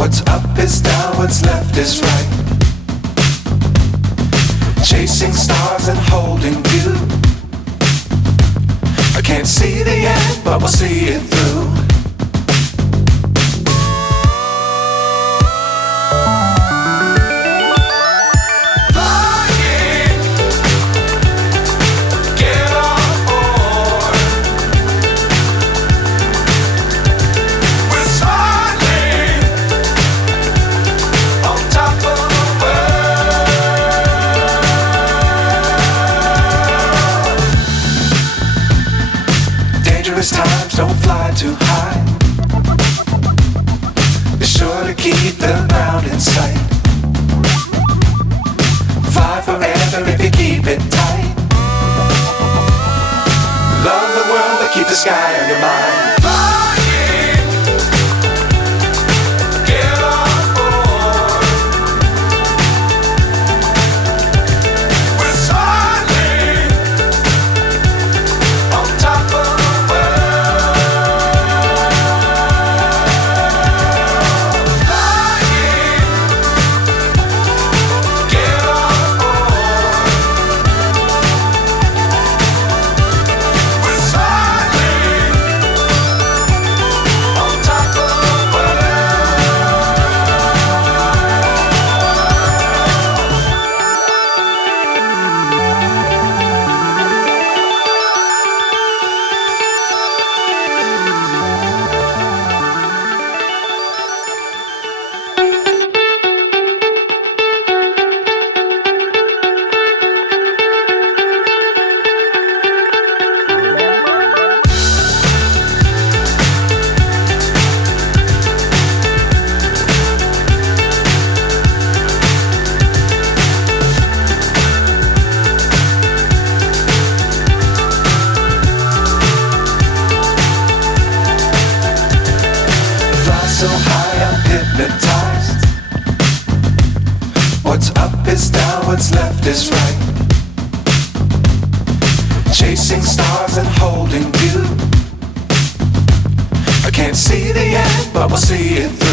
What's up is down, what's left is right. Chasing stars and holding you. I can't see the end, but we'll see it through. Times don't fly too high. Be sure to keep the ground in sight. Fly forever if you keep it tight. Love the world but keep the sky on your mind. So high I'm hypnotized. What's up is down, what's left is right. Chasing stars and holding you. I can't see the end, but we'll see it through.